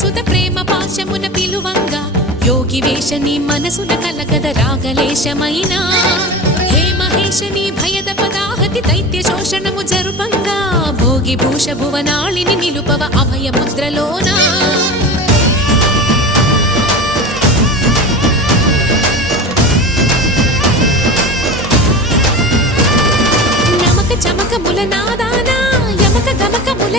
సుత ప్రేమ పాశమున పిలువంగా యోగి వేషని మనసున కలకద రాగలేశమైనా హే మహేశని భయద పదాహతి దైత్య శోషణము జరుపంగా భోగి భూష భువనాళిని నిలుపవ అభయ ముద్రలోనా చమకముల నాదానా యమక గమకముల